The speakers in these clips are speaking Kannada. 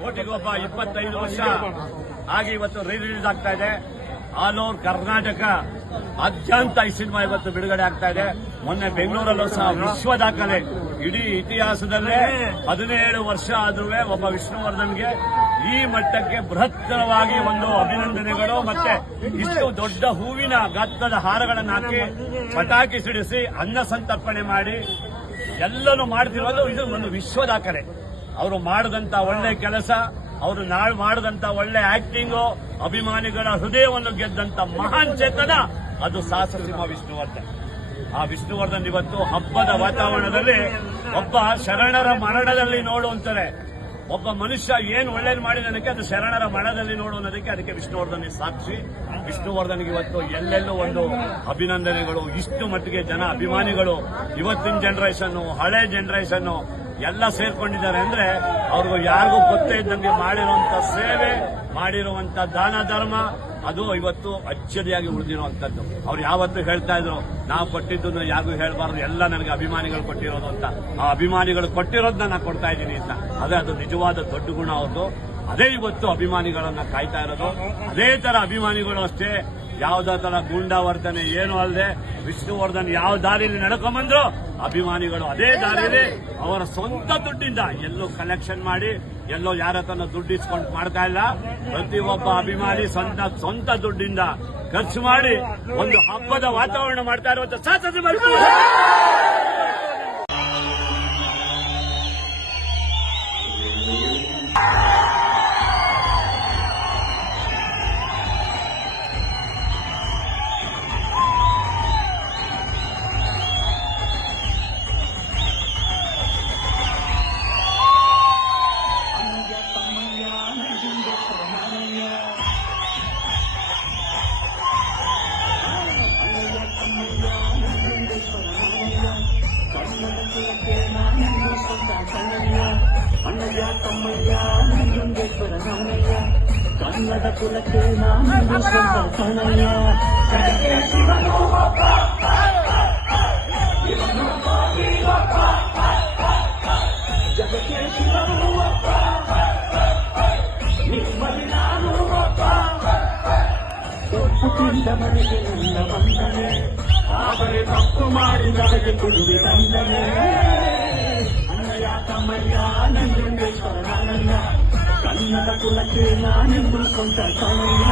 ಕೋಟಿಗೊಬ್ಬ 25 ವರ್ಷ ಆಗಿ ಇವತ್ತು ರಿಲೀಸ್ ಆಗ್ತಾ ಇದೆ. ಆಲ್ ಓವರ್ ಕರ್ನಾಟಕ ಅತ್ಯಂತ ಈ ಸಿನಿಮಾ ಇವತ್ತು ಬಿಡುಗಡೆ ಆಗ್ತಾ ಇದೆ. ಮೊನ್ನೆ ಬೆಂಗಳೂರಲ್ಲೂ ಸಹ ವಿಶ್ವ ದಾಖಲೆ, ಇಡೀ ಇತಿಹಾಸದಲ್ಲೇ 17 ವರ್ಷ ಆದ್ರೂ ಒಬ್ಬ ವಿಷ್ಣುವರ್ಧನ್ಗೆ ಈ ಮಟ್ಟಕ್ಕೆ ಬೃಹತ್ತರವಾಗಿ ಒಂದು ಅಭಿನಂದನೆಗಳು. ಮತ್ತೆ ಇಷ್ಟು ದೊಡ್ಡ ಹೂವಿನ ಗಾತ್ರದ ಹಾರಗಳನ್ನು ಹಾಕಿ ಪಟಾಕಿ ಸಿಡಿಸಿ ಅನ್ನ ಸಂತರ್ಪಣೆ ಮಾಡಿ ಎಲ್ಲನೂ ಮಾಡ್ತಿರೋದು ಇದು ಒಂದು ವಿಶ್ವ ದಾಖಲೆ. ಅವರು ಮಾಡಿದಂತ ಒಳ್ಳೆ ಕೆಲಸ, ಅವರು ನಾಳೆ ಮಾಡಿದಂತ ಒಳ್ಳೆ ಆಕ್ಟಿಂಗು, ಅಭಿಮಾನಿಗಳ ಹೃದಯವನ್ನು ಗೆದ್ದಂತ ಮಹಾನ್ ಚೇತನ ಅದು ಸಾಹಸಸಿಂಹ ವಿಷ್ಣುವರ್ಧನ್. ಆ ವಿಷ್ಣುವರ್ಧನ್ ಇವತ್ತು ಹಬ್ಬದ ವಾತಾವರಣದಲ್ಲಿ ಒಬ್ಬ ಶರಣರ ಮರಣದಲ್ಲಿ ನೋಡುವಂತಾರೆ. ಒಬ್ಬ ಮನುಷ್ಯ ಏನು ಒಳ್ಳೇದು ಮಾಡಿದನಕ್ಕೆ ಅದು ಶರಣರ ಮರಣದಲ್ಲಿ ನೋಡುವುದಕ್ಕೆ ಅದಕ್ಕೆ ವಿಷ್ಣುವರ್ಧನ್ ಸಾಕ್ಷಿ. ವಿಷ್ಣುವರ್ಧನ್ಗೆ ಇವತ್ತು ಎಲ್ಲೆಲ್ಲೂ ಒಂದು ಅಭಿನಂದನೆಗಳು. ಇಷ್ಟು ಮಟ್ಟಿಗೆ ಜನ ಅಭಿಮಾನಿಗಳು ಇವತ್ತಿನ ಜನರೇಷನ್, ಹಳೆ ಜನರೇಷನ್ ಎಲ್ಲ ಸೇರ್ಕೊಂಡಿದ್ದಾರೆ ಅಂದ್ರೆ ಅವ್ರಿಗೂ ಯಾರಿಗೂ ಗೊತ್ತೇ ಇದ್ದಂಗೆ ಮಾಡಿರುವಂತ ಸೇವೆ, ಮಾಡಿರುವಂತ ದಾನ ಧರ್ಮ ಅದು ಇವತ್ತು ಅಚ್ಚರಿಯಾಗಿ ಉಳಿದಿರುವಂತದ್ದು. ಅವ್ರು ಯಾವತ್ತೂ ಹೇಳ್ತಾ ಇದ್ರು, ನಾವು ಕೊಟ್ಟಿದ್ದನ್ನು ಯಾರಿಗೂ ಹೇಳಬಾರ್ದು, ಎಲ್ಲ ನನಗೆ ಅಭಿಮಾನಿಗಳು ಕೊಟ್ಟಿರೋದು ಅಂತ. ಆ ಅಭಿಮಾನಿಗಳು ಕೊಟ್ಟಿರೋದನ್ನ ನಾನು ಕೊಡ್ತಾ ಇದ್ದೀನಿ ಅಂತ. ಅದು ನಿಜವಾದ ದೊಡ್ಡ ಗುಣ ಅವ್ರದ್ದು. ಅದೇ ಇವತ್ತು ಅಭಿಮಾನಿಗಳನ್ನ ಕಾಯ್ತಾ ಇರೋದು. ಅದೇ ತರ ಅಭಿಮಾನಿಗಳು ಅಷ್ಟೇ, ಯಾವುದೇ ತರ ಗೂಂಡಾವರ್ತನೆ ಏನು ಅಲ್ಲದೆ ವಿಷ್ಣುವರ್ಧನ್ ಯಾವ ದಾರಿಯಲ್ಲಿ ನಡ್ಕೊಂಡ್ಬಂದ್ರು ಅಭಿಮಾನಿಗಳು ಅದೇ ದಾರಿಯಲ್ಲಿ ಅವರ ಸ್ವಂತ ದುಡ್ಡಿಂದ ಎಲ್ಲೂ ಕಲೆಕ್ಷನ್ ಮಾಡಿ ಎಲ್ಲೋ ಯಾರ ಹತ್ರನ ದುಡ್ಡು ಇಸ್ಕೊಂಡು ಮಾಡ್ತಾ ಇಲ್ಲ. ಪ್ರತಿಯೊಬ್ಬ ಅಭಿಮಾನಿ ಸ್ವಂತ ದುಡ್ಡಿಂದ ಖರ್ಚು ಮಾಡಿ ಒಂದು ಹಬ್ಬದ ವಾತಾವರಣ ಮಾಡ್ತಾ ಇರುವಂತ ಸಾಧನೆ ಮಾಡ್ತಾರೆ. ಅಣ್ಣಯ್ಯ ತಮ್ಮಯ್ಯ ನಂಜುಂಡೇಶ್ವರ ನಾನಯ್ಯ, ಕನ್ನಡ ಕುಲಕ್ಕೆ ನಾನು ಸ್ವಂತ ಕಣಯ್ಯ. ಜಗಕ್ಕೆ ಶಿವನು ಒಬ್ಬ, ಜಗಕ್ಕೆ ಶಿವನು ಒಬ್ಬ, ನಿಮ್ಮಲ್ಲಿ ನಾನು ಒಬ್ಬ. ತಪ್ಪಿಂದ ಮನೆಗೆ ನನ್ನ ವಂದನೆ, ಆದರೆ ತಪ್ಪು ಮಾಡಿ ನನಗೆ ಕೊಡುವೆ ದಂಡನೆ. ತಮ್ಮಯ್ಯ ನಂಜುಂಡೇಶ್ವರ ನಾನಯ್ಯ, ಕನ್ನಡ ಕುಲಕ್ಕೆ ನಾನೆಂದು ಸ್ವಂತ ಕಣಯ್ಯ.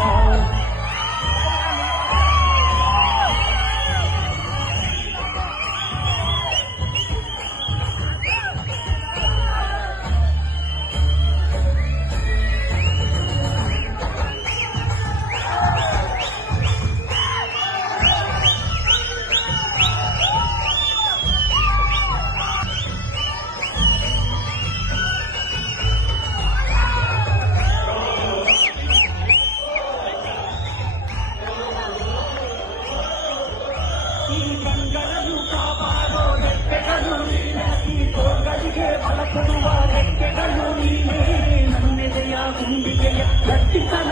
ಕಾಪಾಡೋ ರೆಕ್ಕೆಗಳು ನೀನೆ, ಈ ತೋರ್ಗಳಿಗೆ ಬಲ ಕೊಡುವ ರೆಕ್ಕೆಗಳು ನೀನೆ. ನನ್ನೆದೆಯ ಗುಂಡಿಗೆಯ ಗಟ್ಟಿತನ